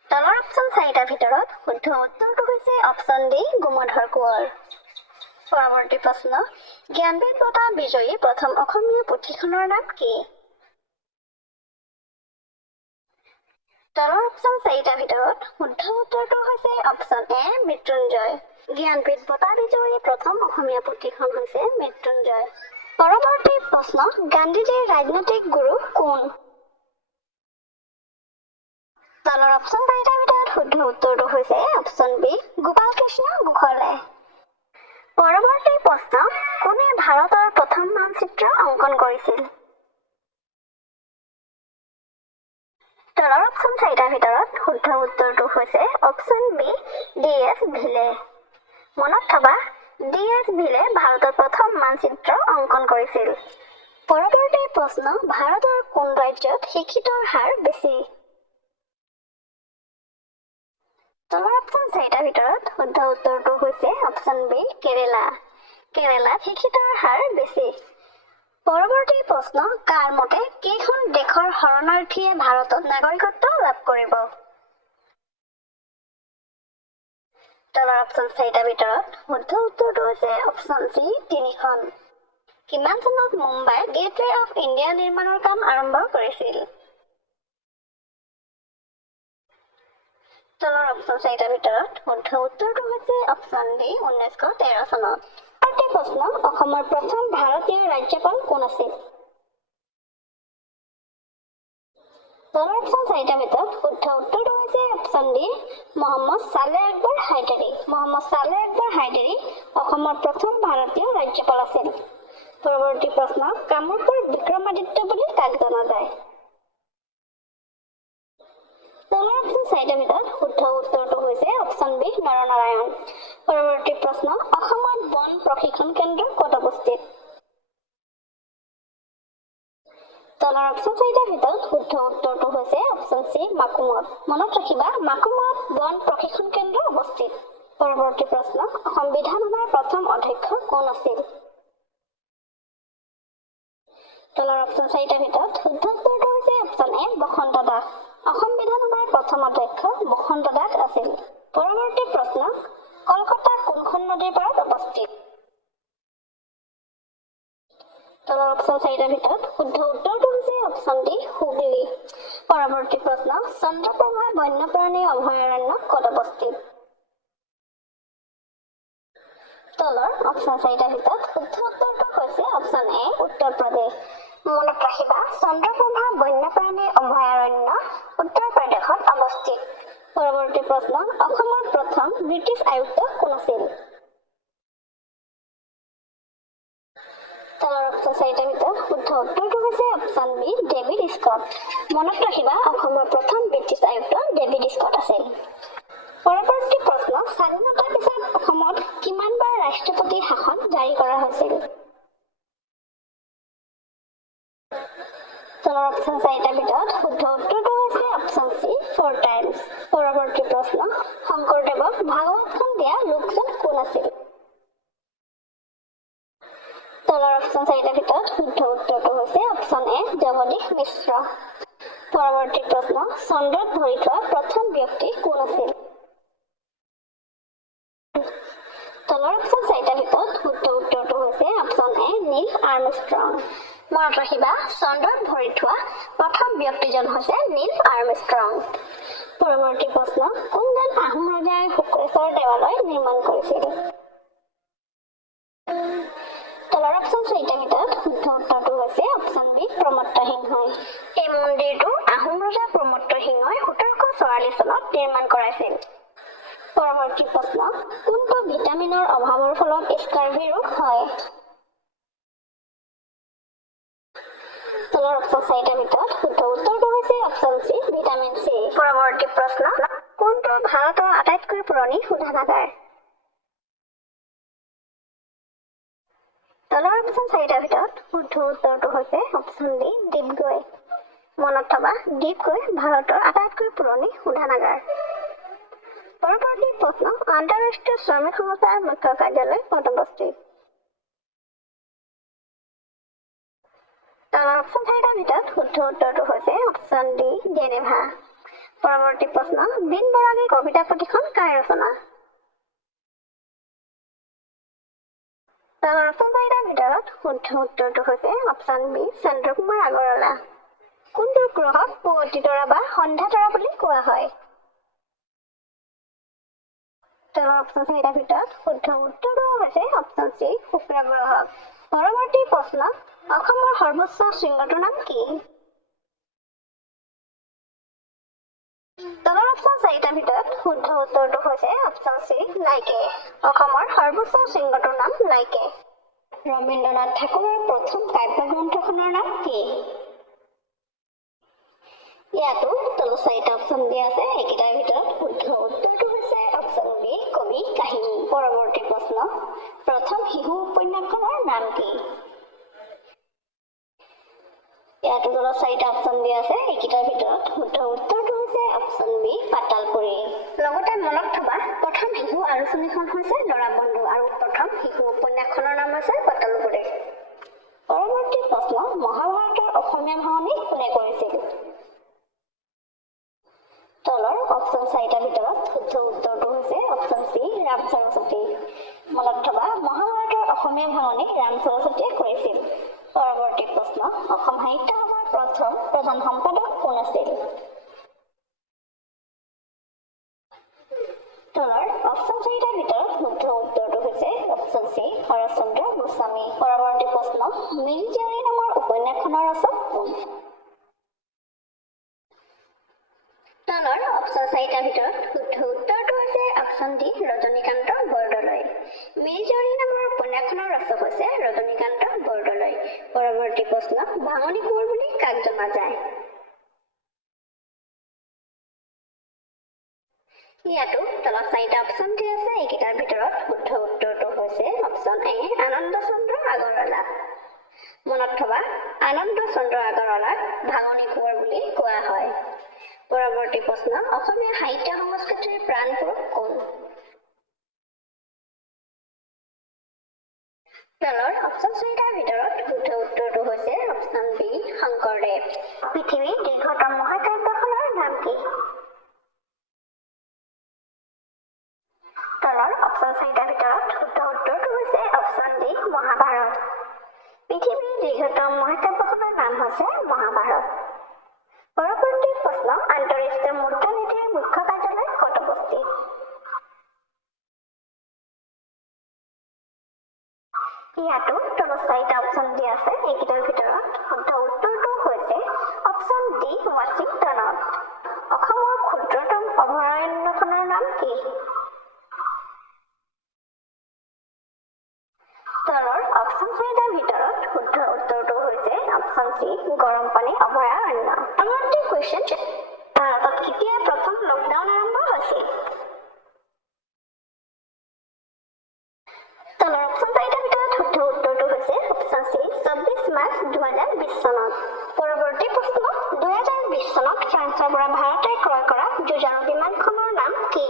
তলৰ অপশ্যন চাৰিটাৰ ভিতৰত শুদ্ধ উত্তৰটো হৈছে অপশ্যন ডি গোমধৰ কোঁৱৰ। পৰৱৰ্তী প্ৰশ্ন, জ্ঞানপীঠ বঁটা বিজয়ী প্ৰথম অসমীয়া পুথিখনৰ নাম কি? তলৰ অপশ্যন চাৰিটাৰ ভিতৰত শুদ্ধ উত্তৰটো হৈছে অপশ্যন এ মৃত্যুঞ্জয়। জ্ঞানপীঠ বঁটা বিজয়ী প্ৰথম অসমীয়া পুথিখন হৈছে মৃত্যুঞ্জয়। পৰৱৰ্তী প্ৰশ্ন, গান্ধীজীৰ ৰাজনৈতিক গুৰু কোন? তলৰ অপশ্যন চাৰিটাৰ ভিতৰত শুদ্ধ উত্তৰটো হৈছে অপশ্যন বি গোপাল কৃষ্ণ গোখলে। পৰৱৰ্তী প্ৰশ্ন, কোনে ভাৰতৰ প্ৰথম মানচিত্ৰ অংকন কৰিছিল? তলৰ অপশ্যন চাৰিটাৰ ভিতৰত শুদ্ধ উত্তৰটো হৈছে অপশ্যন বি D.S. ভিলে। মনত থবা D.S. ভিলে ভাৰতৰ প্ৰথম মানচিত্ৰ অংকন কৰিছিল। পৰৱৰ্তী প্ৰশ্ন, ভাৰতৰ কোন ৰাজ্যত শিক্ষিতৰ হাৰ বেছি? তলৰ অপশ্যন চাৰিটাৰ ভিতৰত শুদ্ধ উত্তৰটো হৈছে অপশ্যন বি কেৰেলা। কেৰেলাত শিক্ষিতৰ হাৰ বেছি। পৰৱৰ্তী প্ৰশ্ন, কাৰ মতে কেইখন দেশৰ শৰণাৰ্থীয়ে ভাৰতত নাগৰিকত্ব লাভ কৰিব? তলৰ অপশ্যন চাৰিটাৰ ভিতৰত শুদ্ধ উত্তৰটো হৈছে অপশ্যন চি 3খন। কিমান চনত মুম্বাইৰ গেটৱে অফ ইণ্ডিয়া নিৰ্মাণৰ কাম আৰম্ভ কৰিছিল? তলৰ অপশ্যন চাৰিটাৰ ভিতৰত শুদ্ধ উত্তৰটো হৈছে অপশ্যন ডি 1913 চনত। পৰৱৰ্তী প্ৰশ্ন, অসমৰ প্ৰথম ভাৰতীয় ৰাজ্যপাল কোন আছিল? তলৰ অপশ্যন চাৰিটাৰ ভিতৰত শুদ্ধ উত্তৰটো হৈছে অপশ্যন ডি মহম্মদ ছালেহ আকবৰ হাইদাৰী। মহম্মদ ছালেহ আকবৰ হাইদাৰী অসমৰ প্ৰথম ভাৰতীয় ৰাজ্যপাল আছিল। পৰৱৰ্তী প্ৰশ্ন, কামৰূপৰ বিক্ৰমাদিত্য বুলি কাক জনা যায়? তলৰ অপশ্যন চাৰিটাৰ ভিতৰত শুদ্ধ উত্তৰটো হৈছে অপশ্যন বি নৰনাৰায়ণ। পৰৱৰ্তী প্ৰশ্ন, অসমত বন প্ৰশিক্ষণ কেন্দ্ৰ ক'ত অৱস্থিত? তলৰ অপশ্যন চাৰিটাৰ ভিতৰত শুদ্ধ উত্তৰটো হৈছে অপশ্যন চি মাকুমত। মনত ৰাখিবা মাকুমত বন প্ৰশিক্ষণ কেন্দ্ৰ অৱস্থিত। পৰৱৰ্তী প্ৰশ্ন, অসম বিধানসভাৰ প্ৰথম অধ্যক্ষ কোন আছিল? তলৰ অপশ্যন চাৰিটাৰ ভিতৰত শুদ্ধ উত্তৰটো হৈছে অপশ্যন এ বসন্ত দাস। অসম বিধানসভাৰ প্ৰথম অধ্যক্ষ বসন্ত দাস আছিল। পৰৱৰ্তী প্ৰশ্ন, কলকাতা কোনখন নদীৰ পাৰত অৱস্থিত? তলৰ অপশ্যন 4টাৰ ভিতৰত শুদ্ধ উত্তৰটো হৈছে অপশ্যন ডি হুগলী। পৰৱৰ্তী প্ৰশ্ন, চন্দ্ৰপ্ৰভা বন্যপ্ৰাণী অভয়াৰণ্য ক'ত অৱস্থিত? তলৰ অপশ্যন 4টাৰ ভিতৰত শুদ্ধ উত্তৰটো হৈছে অপশ্যন এ উত্তৰ প্ৰদেশ। মনত ৰাখিবা, চন্দ্ৰপ্ৰভা বন্যপ্ৰাণী অভয়াৰণ্য উত্তৰ প্ৰদেশত অৱস্থিত। পৰৱৰ্তী প্ৰশ্ন, অসমৰ প্ৰথম ব্ৰিটিছ আয়ুক্ত কোন আছিল? তলৰ অপশ্যন 4টাৰ ভিতৰত শুদ্ধ উত্তৰটো হৈছে অপশ্যন বি ডেভিড স্কট। মনত ৰাখিবা, অসমৰ প্ৰথম ব্ৰিটিছ আয়ুক্ত ডেভিড স্কট আছিল। পৰৱৰ্তী প্ৰশ্ন, স্বাধীনতাৰ পিছত অসমত কিমানবাৰ ৰাষ্ট্ৰপতি শাসন জাৰি কৰা হৈছিল? তলৰ অপশ্যন 4টাৰ ভিতৰত শুদ্ধ উত্তৰটো হৈছে অপশ্যন চি 4 টাইমছ। পৰৱৰ্তী প্ৰশ্ন, শংকৰদেৱক ভাগৱতখন দিয়া লোকজন কোন আছিল? তলৰ অপশ্যন 4টাৰ ভিতৰত শুদ্ধ উত্তৰটো হৈছে অপশ্যন এ জগদীশ মিশ্ৰ। পৰৱৰ্তী প্ৰশ্ন, চন্দ্ৰত ভৰি থোৱা প্ৰথম ব্যক্তি কোন আছিল? তলৰ অপশ্যন 4টাৰ ভিতৰত শুদ্ধ উত্তৰটো হৈছে অপশ্যন এ নীল আৰ্মষ্ট্ৰং। মনত ৰাখিবা, চন্দ্ৰত ভৰি থোৱা প্ৰথম ব্যক্তিজন হৈছে নীল আৰ্মষ্ট্ৰং। পৰৱৰ্তী প্ৰশ্ন, কোনজন আহোম ৰজাই শুক্ৰেশ্বৰ দেৱালয় নিৰ্মাণ কৰিছিল? তলৰ অপশ্যন 4টাৰ ভিতৰত শুদ্ধ উত্তৰটো হৈছে অপশ্যন বি প্ৰমত্ত সিংহই। এই মন্দিৰটো আহোম ৰজা প্ৰমত্ত সিংহই 1744 চনত নিৰ্মাণ কৰাইছিল। পৰৱৰ্তী প্ৰশ্ন, কোনটো ভিটামিনৰ অভাৱৰ ফলত স্কাৰ্ভি ৰোগ হয়? তলৰ অপশ্যন 4টাৰ ভিতৰত শুদ্ধ উত্তৰটো হৈছে অপশ্যন চি ভিটামিন চি। পৰৱৰ্তী প্ৰশ্ন, কোনটো ভাৰতৰ আটাইতকৈ পুৰণি শোধনাগাৰ? তলৰ অপশ্যন 4টাৰ ভিতৰত শুদ্ধ উত্তৰটো হৈছে অপশ্যন ডি ডিগবৈ। মনত থবা, ডিগবৈ ভাৰতৰ আটাইতকৈ পুৰণি শোধনাগাৰ। পৰৱৰ্তী প্ৰশ্ন, আন্তঃৰাষ্ট্ৰীয় শ্ৰমিক সংস্থাৰ মুখ্য কাৰ্যালয় ক'ত অৱস্থিত? তলৰ অপশ্যন 4টাৰ ভিতৰত শুদ্ধ উত্তৰটো হৈছে অপশ্যন ডি জেনেভা। পৰৱৰ্তী প্ৰশ্ন, বিন বৰাগী কবিতা পুথিখন কাৰ ৰচনা? তলৰ অপশ্যন 4টাৰ ভিতৰত শুদ্ধ উত্তৰটো হৈছে অপশ্যন বি চন্দ্ৰকুমাৰ আগৰৱালা। কোনটো গ্ৰহক পুৱতি তৰা বা সন্ধ্যা তৰা বুলি কোৱা হয়? তলৰ অপশ্যন 4টাৰ ভিতৰত শুদ্ধ উত্তৰটো হৈছে অপশ্যন চি শুক্ৰ গ্ৰহক। পৰৱৰ্তী প্ৰশ্ন, অসমৰ সৰ্বোচ্চ শৃংগটোৰ নাম কি? তলৰ অপশ্যন 4টাৰ ভিতৰত শুদ্ধ উত্তৰটো হৈছে অপশ্যন চি লাইকে। অসমৰ সৰ্বোচ্চ শৃংগটোৰ নাম লাইকে। ৰবীন্দ্ৰনাথ ঠাকুৰৰ প্ৰথম কাব্যগ্ৰন্থখনৰ নাম কি? ইয়াতো তলত 4টা অপশ্যন দিয়া আছে, এইকেইটাৰ ভিতৰত শুদ্ধ উত্তৰটো হৈছে অপশ্যন বি কবি কাহিনী। পৰৱৰ্তী প্ৰশ্ন, প্ৰথম শিশু উপন্যাসখনৰ নাম কি? ইয়াতো তলত 4টা অপশ্যন দিয়া আছে, এইকেইটাৰ ভিতৰত শুদ্ধ উত্তৰটো হৈছে অপশ্যন বি পাতালপুৰী। লগতে মনত থবা, প্ৰথম শিশু আলোচনীখন হৈছে ল'ৰা বন্ধু আৰু প্ৰথম শিশু উপন্যাসখনৰ নাম হৈছে পাতালপুৰী। পৰৱৰ্তী প্ৰশ্ন, মহাভাৰতৰ অসমীয়া ভাঙনি কোনে কৰিছিল? তলৰ অপশ্যন 4টাৰ ভিতৰত শুদ্ধ উত্তৰটো হৈছে অপশ্যন চি ৰাম সৰস্বতী। মনত থবা, মহাভাৰতৰ অসমীয়া ভাঙনি ৰাম সৰস্বতীয়ে কৰিছিল। পৰৱৰ্তী প্ৰশ্ন, অসম সাহিত্য সভাৰ প্ৰথম প্ৰধান সম্পাদক কোন আছিল? তলৰ অপশ্যন 4টাৰ ভিতৰত শুদ্ধ উত্তৰটো হৈছে অপশ্যন চি শৰৎচন্দ্ৰ গোস্বামী। পৰৱৰ্তী প্ৰশ্ন, মিৰি জীয়ৰী নামৰ উপন্যাসখনৰ ৰচক কোন? তলৰ অপশ্যন 4টাৰ ভিতৰত শুদ্ধ উত্তৰটো হৈছে অপশ্যন ডি ৰজনীকান্ত বৰদলৈ। মিৰি জীয়ৰী নামৰ উপন্যাসখনৰ ৰচক হৈছে ৰজনীকান্ত বৰদলৈ। পৰৱৰ্তী প্ৰশ্ন, ভাঙনি কোঁৱৰ বুলি কাক জনা যায়? ইয়াতো তলত 4টা অপশ্যন দিয়া আছে, এইকেইটাৰ ভিতৰত শুদ্ধ উত্তৰটো হৈছে অপশ্যন এ আনন্দ চন্দ্ৰ আগৰৱালা। মনত থবা, আনন্দ চন্দ্ৰ আগৰৱালাক ভাঙনি কোঁৱৰ বুলি কোৱা হয়। পৰৱৰ্তী প্ৰশ্ন, অসমীয়া সাহিত্য সংস্কৃতিৰ প্ৰাণ পুৰুষ কোন? তলৰ অপশ্যন 4টাৰ ভিতৰত শুদ্ধ উত্তৰটো হৈছে অপশ্যন বি শংকৰদেৱ। পৃথিৱীৰ দীৰ্ঘতম মহাকাব্যখনৰ নাম কি? তলৰ অপশ্যন 4টাৰ ভিতৰত শুদ্ধ উত্তৰটো হৈছে অপশ্যন ডি মহাভাৰত। পৃথিৱীৰ দীৰ্ঘতম মহাকাব্যখনৰ নাম হৈছে মহাভাৰত। পৰৱৰ্তী প্ৰশ্ন, আন্তঃৰাষ্ট্ৰীয় মুদ্ৰা নীতিৰ মুখ্য কাৰ্যালয় ক'ত অৱস্থিত? ইয়াতো তলত 4টা অপশ্যন দিয়া আছে, এইকেইটাৰ ভিতৰত শুদ্ধ উত্তৰটো হৈছে অপশ্যন ডি ৱাশ্বিংটনত। অসমৰ ক্ষুদ্ৰতম অভয়াৰণ্যখনৰ নাম কি? তলৰ অপশ্যন 4টাৰ ভিতৰত শুদ্ধ উত্তৰটো হৈছে অপশ্যন চি গৰম পানী অভয়াৰণ্য। পৰৱৰ্তী কুৱেশ্যন, ভাৰতত কেতিয়া প্ৰথম লকডাউন আৰম্ভ হৈছিল? তলৰ অপশ্যন 4টাৰ ভিতৰত শুদ্ধ উত্তৰটো হৈছে অপশ্যন চি 24 মাৰ্চ 2020 চনত। পৰৱৰ্তী প্ৰশ্ন, 2020 চনত ফ্ৰান্সৰ পৰা ভাৰতে ক্ৰয় কৰা যুঁজাৰু বিমানখনৰ নাম কি?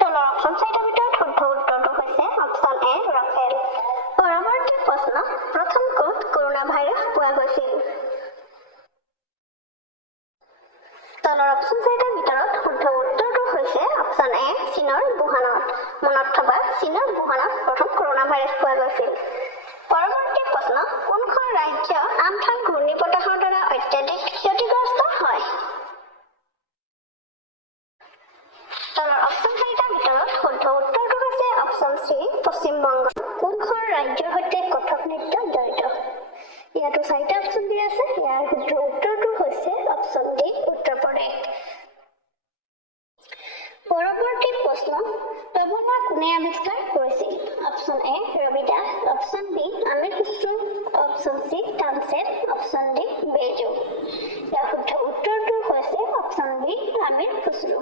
তলৰ অপশ্যন 4টাৰ ভিতৰত শুদ্ধ উত্তৰটো হৈছে অপশ্যন এ ৰাফেল। পৰৱৰ্তী প্ৰশ্ন, প্ৰথম ক'ত কৰোনা ভাইৰাছ পোৱা গৈছিল? তলৰ অপশ্যন 4টাৰ ভিতৰত শুদ্ধ উত্তৰটো হৈছে অপশ্যন এ চীনৰ বুহানত। মনত থবা, চীনৰ বুহানত প্ৰথম কৰোনা ভাইৰাছ পোৱা গৈছিল। পৰৱৰ্তী প্ৰশ্ন, কোনখন ৰাজ্য আম্ফান ঘূৰ্ণীবতাহৰ দ্বাৰা অত্যাধিক ক্ষতিগ্ৰস্ত হয়? তলৰ অপশ্যন 4টাৰ ভিতৰত শুদ্ধ উত্তৰটো হৈছে অপশ্যন চি পশ্চিম বংগ। কোনখন ৰাজ্যৰ সৈতে কথক নৃত্য জড়িত? ইয়াতো 4টা অপশ্যন দিয়া আছে, ইয়াৰ শুদ্ধ উত্তৰটো হৈছে অপশ্যন ডি উত্তৰ প্ৰদেশ। পৰৱৰ্তী প্ৰশ্ন, তবলা কোনে আৱিষ্কাৰ কৰিছিল? Option A Rabi Das, option B Amir Khusru, option C Tansen, option D Baiju. ইয়াৰ শুদ্ধ উত্তৰটো হৈছে অপশ্যন বি আমিৰ খুছৰু।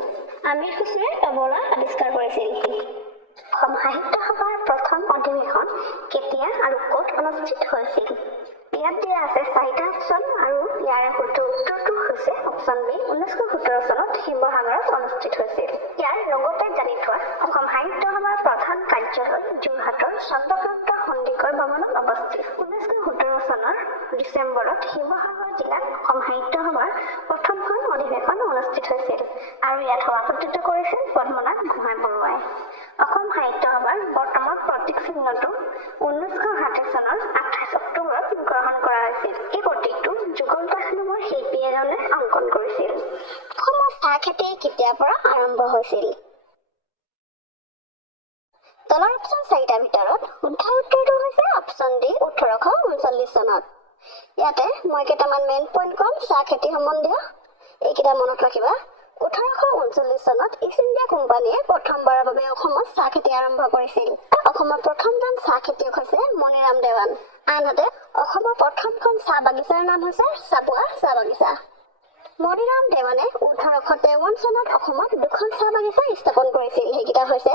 আমিৰ খুছৰুৱে তবলা আৱিষ্কাৰ কৰিছিল। অসম সাহিত্য সভাৰ প্ৰথম অধিৱেশন কেতিয়া আৰু ক'ত অনুষ্ঠিত হৈছিল? ইয়াত দিয়া আছে 4টা অপশ্যন আৰু ইয়াৰে শুদ্ধ উত্তৰটো হৈছে অপশ্যন বি 1917 চনত শিৱসাগৰত অনুষ্ঠিত হৈছিল। ইয়াৰ লগতে জানি থোৱা, অসম সাহিত্য সভাৰ প্ৰধান কাৰ্যালয় যোৰহাটৰ চন্দ্ৰকান্ত সন্দিকৈ ভৱনত অৱস্থিত। 1917 চনৰ ডিচেম্বৰত শিৱসাগৰ জিলাত অসম সাহিত্য সভাৰ প্ৰথমখন অধিৱেশন অনুষ্ঠিত হৈছিল আৰু ইয়াত সভাপতিত্ব কৰিছিল পদ্মনাথ গোহাঁই বৰুৱাই। অসম সাহিত্য সভাৰ বৰ্তমান প্ৰতীক চিহ্নটো 1960 চনৰ 28 অক্টোবৰত গ্ৰহণ কৰা হৈছিল। এই প্ৰতীকটো যুগল দাস নামৰ শিল্পী এজনে অংকন কৰিছিল। অসমত চাহ খেতি কেতিয়াৰ পৰা আৰম্ভ হৈছিল? তলৰ অপশ্যন 4টাৰ ভিতৰত শুদ্ধ উত্তৰটো হৈছে অপশ্যন ডি 1839 চনত। ইয়াতে মই কেইটামান মেইন পইণ্ট কম চাহ খেতি সম্বন্ধীয়, এইকেইটা মনত ৰাখিবা। 1839 চনত ইষ্ট ইণ্ডিয়া কোম্পানীয়ে প্ৰথমবাৰৰ বাবে অসমত চাহ খেতি আৰম্ভ কৰিছিল। অসমৰ প্ৰথমজন চাহ খেতিয়ক হৈছে মণিৰাম দেৱান। আনহাতে অসমৰ প্ৰথমখন চাহ বাগিচাৰ নাম হৈছে চাবুৱা চাহ বাগিচা। মণিৰাম দেৱানে 1853 চনত অসমত দুখন চাহ বাগিচা স্থাপন কৰিছিল। সেইকেইটা হৈছে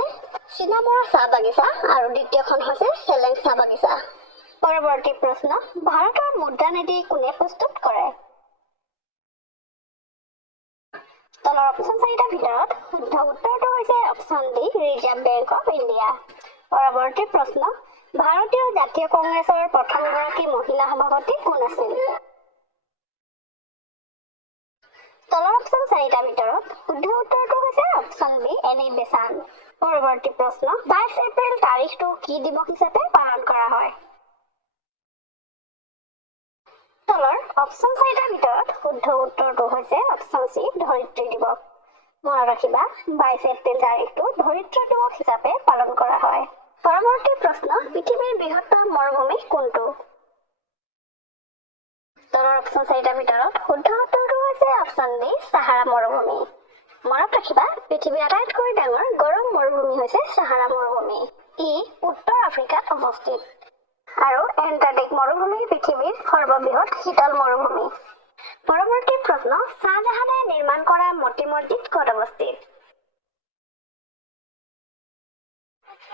চীনামৰা চাহ বাগিচা আৰু দ্বিতীয়খন হৈছে চেলেং চাহ বাগিচা। পৰৱৰ্তী প্ৰশ্ন, ভাৰতৰ মুদ্ৰা নীতি কোনে প্ৰস্তুত কৰে? তলৰ অপশ্যন 4টাৰ ভিতৰত শুদ্ধ উত্তৰটো হৈছে option D reserve bank of India. পৰৱৰ্তী প্ৰশ্ন, ভাৰতীয় জাতীয় কংগ্ৰেছৰ প্ৰথমগৰাকী মহিলা সভাপতি কোন আছিল? তলৰ অপশ্যন 4টাৰ ভিতৰত শুদ্ধ উত্তৰটো হৈছে অপশ্যন বি এনি বেচাণ্ট। পৰৱৰ্তী প্ৰশ্ন, 22 এপ্ৰিল তাৰিখটো কি দিৱস হিচাপে পালন কৰা হয়? তলৰ অপশ্যন 4টাৰ ভিতৰত শুদ্ধ উত্তৰটো হৈছে অপশ্যন চি ধৰিত্ৰী দিৱস। মনত ৰাখিবা, 22 এপ্ৰিল তাৰিখটো ধৰিত্ৰী দিৱস হিচাপে পালন কৰা হয়। পৰৱৰ্তী প্ৰশ্ন, পৃথিৱীৰ বৃহত্তম মৰুভূমি কোনটো? তলৰ অপশ্যন 4টাৰ ভিতৰত শুদ্ধ উত্তৰটো হৈছে অপশ্যন ডি সাহাৰা মৰুভূমি। মনত ৰাখিবা, পৃথিৱীৰ আটাইতকৈ ডাঙৰ গৰম মৰুভূমি হৈছে সাহাৰা মৰুভূমি। ই উত্তৰ আফ্ৰিকাত অৱস্থিত আৰু এণ্টাৰ্কটিক মৰুভূমি পৃথিৱীৰ সৰ্ববৃহৎ শীতল মৰুভূমি। পৰৱৰ্তী প্ৰশ্ন, শ্বাহজাহানে নিৰ্মাণ কৰা মতি মছজিদ ক'ত অৱস্থিত?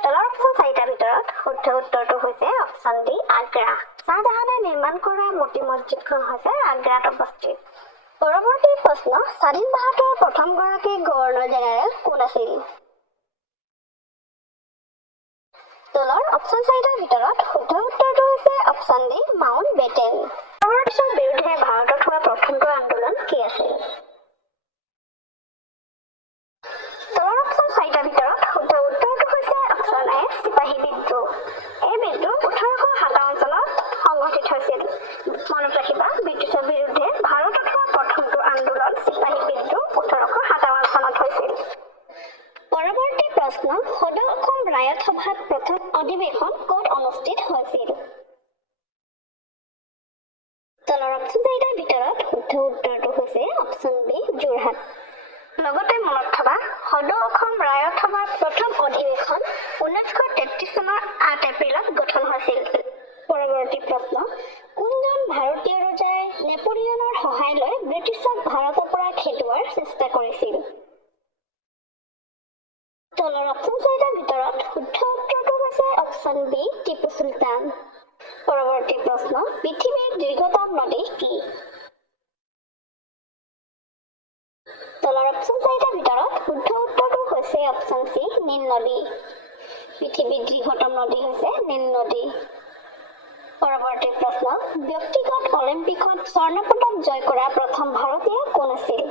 তলৰ অপশ্যন 4টাৰ ভিতৰত শুদ্ধ উত্তৰটো হৈছে অপশ্যন ডি আগ্ৰা। শ্বাহজাহানে নিৰ্মাণ কৰা মতি মছজিদখন হৈছে আগ্ৰাত অৱস্থিত। পৰৱৰ্তী প্ৰশ্ন, স্বাধীন ভাৰতৰ প্ৰথমগৰাকী গভৰ্ণৰ জেনেৰেল কোন আছিল? তলৰ অপশ্যন 4টাৰ ভিতৰত শুদ্ধ উত্তৰটো হৈছে অপশ্যন ডি মাউণ্ট বেটেন। ব্ৰিটিছৰ বিৰুদ্ধে ভাৰতত হোৱা প্ৰথমটো আন্দোলন কি আছিল? তলৰ অপচন চাৰিটাৰ ভিতৰত শুদ্ধ উত্তৰটো হৈছে অপচন এ চিপাহী বিদ্ৰোহ। এই বিদ্ৰোহ 1857 চনত সংঘটিত হৈছিল। মনত ৰাখিবা, ব্ৰিটিছৰ বিৰুদ্ধে ভাৰতত হোৱা প্ৰথমটো আন্দোলন চিপাহী বিদ্ৰোহ 1857 চনত হৈছিল। পৰৱৰ্তী প্ৰশ্ন, সদৌ অসম ৰায়ত সভাত প্ৰথম অধিৱেশন ক'ত অনুষ্ঠিত হৈছিল? তলৰ অপচন চাৰিটাৰ ভিতৰত শুদ্ধ উত্তৰটো হৈছে অপচন বি যোৰহাট। লগতে মনত থবা, সদৌ অসম ৰায়ত সভাৰ প্ৰথম অধিৱেশন 1933 চনৰ 8 এপ্ৰিলত গঠন হৈছিল। পৰৱৰ্তী প্ৰশ্ন, কোনজন ভাৰতীয় ৰজাই নেপোলিয়নৰ সহায় লৈ ব্ৰিটিছক ভাৰতৰ পৰা খেদোৱাৰ চেষ্টা কৰিছিল? তলৰ অপচন চাৰিটাৰ ভিতৰত শুদ্ধ উত্তৰটো হৈছে অপচন বি টিপু চুলতান। পৰৱৰ্তী প্ৰশ্ন, পৃথিৱীৰ দীৰ্ঘতম নদী কি? তলৰ অপচন চাৰিটাৰ ভিতৰত শুদ্ধ উত্তৰটো হৈছে অপচন চি নীল নদী। পৃথিৱীৰ দীৰ্ঘতম নদী হৈছে নীল নদী। পৰৱৰ্তী প্ৰশ্ন, ব্যক্তিগত অলিম্পিকত স্বৰ্ণ পদক জয় কৰা প্ৰথম ভাৰতীয় কোন আছিল?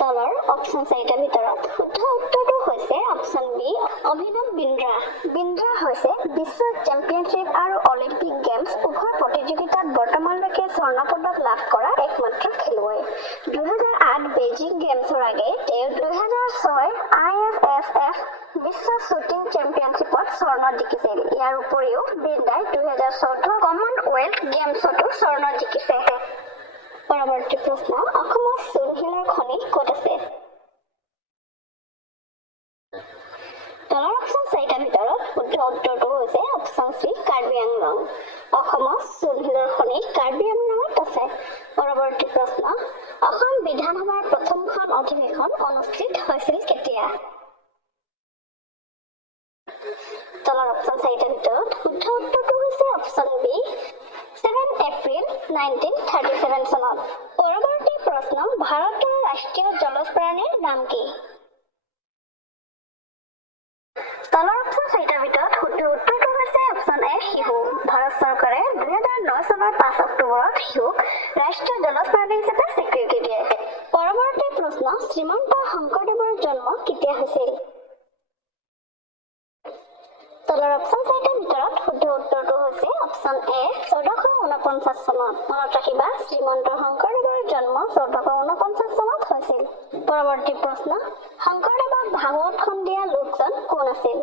তলৰ অপচন চাৰিটাৰ ভিতৰত শুদ্ধ উত্তৰটো হৈছে অপচন বি অভিনৱ বিন্দ্ৰা। বিন্দ্ৰা হৈছে বিশ্ব চেম্পিয়নশ্বিপ আৰু অলিম্পিক গেমছ উভয় প্ৰতিযোগিতাত বৰ্তমানলৈকে স্বৰ্ণ পদক লাভ কৰা একমাত্ৰ খেলুৱৈ। 2008 বেইজিং গেমছৰ আগেয়ে তেওঁ 2006 ISSF বিশ্ব শ্বুটিং চেম্পিয়নশ্বিপত স্বৰ্ণ জিকিছিল। ইয়াৰ উপৰিও বিন্দ্ৰাই 2014 কমনৱেলথ গেমছতো স্বৰ্ণ জিকিছে। পৰৱৰ্তী প্ৰশ্ন, অসমৰ চূণশিলৰ খনি ক'ত আছে? তলৰ অপচন চাৰিটাৰ ভিতৰত শুদ্ধ উত্তৰটো হৈছে অপচন চি কাৰ্বি আংলং। অসমৰ চূণশিলৰ খনি কাৰ্বি আংলঙত আছে। পৰৱৰ্তী প্ৰশ্ন, অসম বিধানসভাৰ প্ৰথমখন অধিৱেশন অনুষ্ঠিত হৈছিল কেতিয়া? তলৰ অপচন চাৰিটাৰ ভিতৰত শুদ্ধ উত্তৰটো হৈছে অপচন বি 7 এপ্ৰিল 1937 চনত। পৰৱৰ্তী প্ৰশ্ন, ভাৰতৰ ৰাষ্ট্ৰীয় জলজ প্ৰাণীৰ নাম কি? তলৰ অপচন চাৰিটাৰ ভিতৰত শুদ্ধ উত্তৰটো হৈছে অপচন এ শিহু। ভাৰত চৰকাৰে 2009 চনৰ 5 অক্টোবৰত শিহুক ৰাষ্ট্ৰীয় জলজ প্ৰাণী হিচাপে স্বীকৃতি দিয়ে। পৰৱৰ্তী প্ৰশ্ন, শ্ৰীমন্ত শংকৰদেৱৰ জন্ম কেতিয়া হৈছিল? তলৰ অপচন চাৰিটাৰ ভিতৰত শুদ্ধ উত্তৰটো হৈছে অপচন এ 1449 চনত। মনত ৰাখিবা, শ্ৰীমন্ত শংকৰদেৱৰ জন্ম 1449 চনত হৈছিল। পৰৱৰ্তী প্ৰশ্ন, শংকৰদেৱক ভাগৱতখন দিয়া লোকজন কোন আছিল?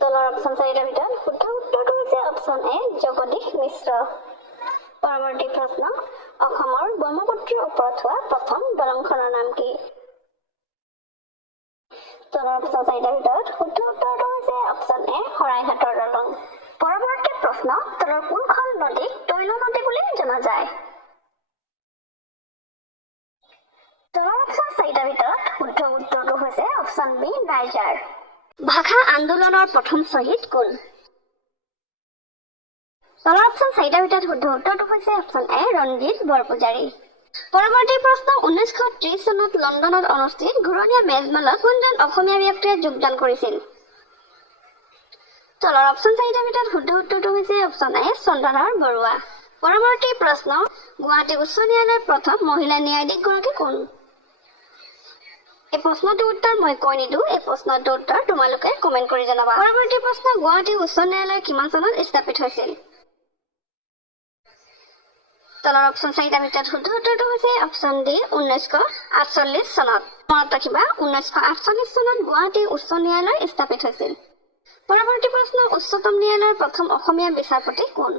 তলৰ অপচন চাৰিটাৰ ভিতৰত শুদ্ধ উত্তৰটো হৈছে অপচন এ জগদীশ মিশ্ৰ। পৰৱৰ্তী প্ৰশ্ন, অসমৰ ব্ৰহ্মপুত্ৰৰ ওপৰত হোৱা প্ৰথম দলংখনৰ নাম কি? তলৰ অপচন চাৰিটাৰ ভিতৰত শুদ্ধ উত্তৰটো হৈছে অপচন এ শৰাইঘাটৰ দলং। পৰৱৰ্তী প্ৰশ্ন, তলৰ কোনখন নদীক তৈল নদী বুলি জনা যায়? তলৰ অপচন চাৰিটাৰ ভিতৰত শুদ্ধ উত্তৰটো হৈছে অপচন বি নাইজাৰ। ভাষা আন্দোলনৰ প্ৰথম শ্বহীদ কোন? তলৰ অপচন চাৰিটাৰ ভিতৰত শুদ্ধ উত্তৰটো হৈছে অপচন এ ৰঞ্জিত বৰপূজাৰী। পৰৱৰ্তী প্ৰশ্ন, 1930 চনত লণ্ডনত অনুষ্ঠিত ঘূৰণীয়া মেজমেলত কোনজন অসমীয়া ব্যক্তিয়ে যোগদান কৰিছিল? তলৰ অপচন চাৰিটাৰ ভিতৰত শুদ্ধ উত্তৰটো হৈছে অপচন এ চন্দ্ৰধৰ বৰুৱা। পৰৱৰ্তী প্ৰশ্ন, গুৱাহাটী উচ্চ ন্যায়ালয়ৰ প্ৰথম মহিলা ন্যায়াধীশ গৰাকী কোন? এই প্ৰশ্নটোৰ উত্তৰ মই কৈ নিদিওঁ, এই প্ৰশ্নটোৰ উত্তৰ তোমালোকে কমেণ্ট কৰি জনাবা। পৰৱৰ্তী প্ৰশ্ন, গুৱাহাটী উচ্চ ন্যায়ালয় কিমান চনত স্থাপিত হৈছিল? তলৰ অপচন চাৰিটাৰ ভিতৰত শুদ্ধ উত্তৰটো হৈছে অপচন ডি 1948 চনত। মনত ৰাখিবা, 1948 চনত গুৱাহাটী উচ্চ ন্যায়ালয় স্থাপিত হৈছিল। পৰৱৰ্তী প্ৰশ্ন, উচ্চতম ন্যায়ালয়ৰ প্ৰথম অসমীয়া বিচাৰপতি কোন?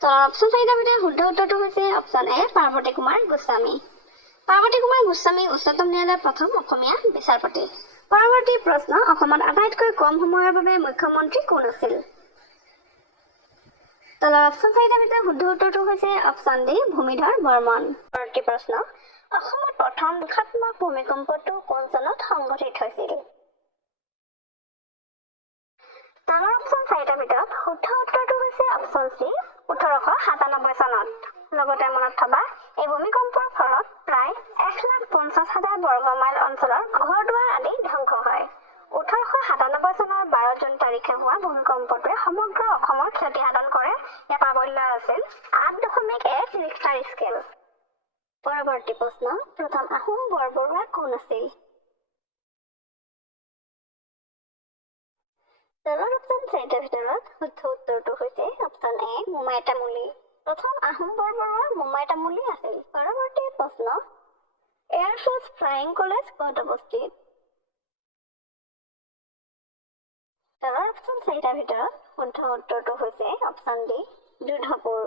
তলৰ অপচন চাৰিটাৰ ভিতৰত শুদ্ধ উত্তৰটো হৈছে অপচন এ পাৰ্বতী কুমাৰ গোস্বামী। পাৰ্বতী কুমাৰ গোস্বামী উচ্চতম ন্যায়ালয়ৰ প্ৰথম অসমীয়া বিচাৰপতি। পৰৱৰ্তী প্ৰশ্ন, অসমত আটাইতকৈ কম সময়ৰ বাবে মুখ্যমন্ত্ৰী কোন আছিল? তলৰ অপচন চাৰিটাৰ ভিতৰত শুদ্ধ উত্তৰটো হৈছে অপচন ডি ভূমিধৰ বৰ্মন। পৰৱৰ্তী প্ৰশ্ন, অসমত প্ৰথম বৃহৎ ভূমিকম্পটো কোন চনত সংঘটিত হৈছিল? তলৰ অপচন চাৰিটাৰ ভিতৰত শুদ্ধ উত্তৰটো হৈছে অপচন চি 1897 চনত। লগতে মনত থবা, এই ভূমিকম্পৰ ফলত প্ৰায় 1,50,000 বৰ্গ মাইল অঞ্চলৰ ঘৰ দুৱাৰ আদি ধ্বংস হয়। 1897 উপলক্ষে হোৱা ভূমিকম্পটোৱে সমগ্ৰ অসমৰ ক্ষতি সাধন কৰে। ইয়াৰ প্ৰাবল্য আছিল 8.1 ৰিক্টাৰ স্কেল। পৰৱৰ্তী প্ৰশ্ন, প্ৰথম আহোম বৰবৰুৱা কোন আছিল? তলৰ অপশ্যন চাৰিটাৰ ভিতৰত শুদ্ধ উত্তৰটো হৈছে অপশ্যন এ মোমাই তামুলী। প্ৰথম আহোম বৰবৰুৱা মোমাই তামুলী আছিল। পৰৱৰ্তী প্ৰশ্ন, এয়াৰফৰ্চ ফ্লাইং কলেজ ক'ত অৱস্থিত? তলৰ অপশ্যন চাৰিটাৰ ভিতৰত শুদ্ধ উত্তৰটো হৈছে অপশ্যন ডি যোধপুৰ।